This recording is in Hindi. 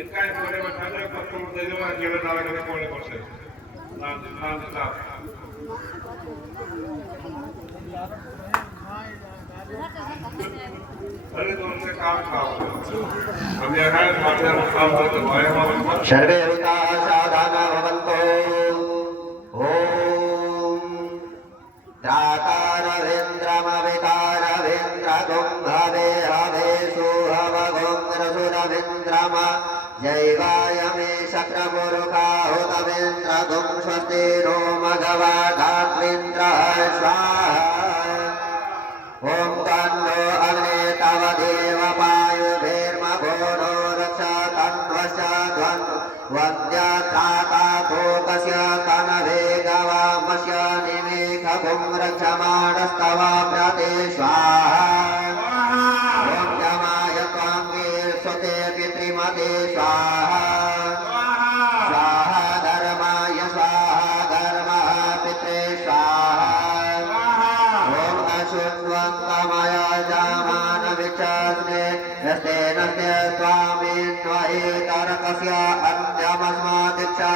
इनका बोले बताने पत्थर दे दो केवल डाला के कोने पर से नाम साहब अरे तो उनसे काम खाओ हम यहाँ माध्यम काम करते हैं हमारे सर्वे भूता साधना भवन्तो ओम दातारवेन्द्रमवितारवेन्द्रगुं हवे हवे सुहवगुंद्रसुरवेन्द्रम जैवायमे शक्रमुरुकाहुतवेन्द्रगुं स्वस्ति नो मघवधात्वेन्द्रः स्वाहा ओम तन्नो अग्ने तव देवपायुर्भेर्मघोनो रक्षतन्वश्च वद्यत्रातातोकस्य तनवेगवामस्य निमेघगुं रक्षमाणस्तव प्रते स्वाहा ओम यमाय त्वां वीरस्वते पितृमते स्वाहा स्वाहा धर्माय स्वाहा धर्मः पित्रे स्वाहा ओम अशुन्वन्तमय जामानविचस्मे यस्तेन स्वामिन्वहि तरकस्य अन्यमस्मादिच्छा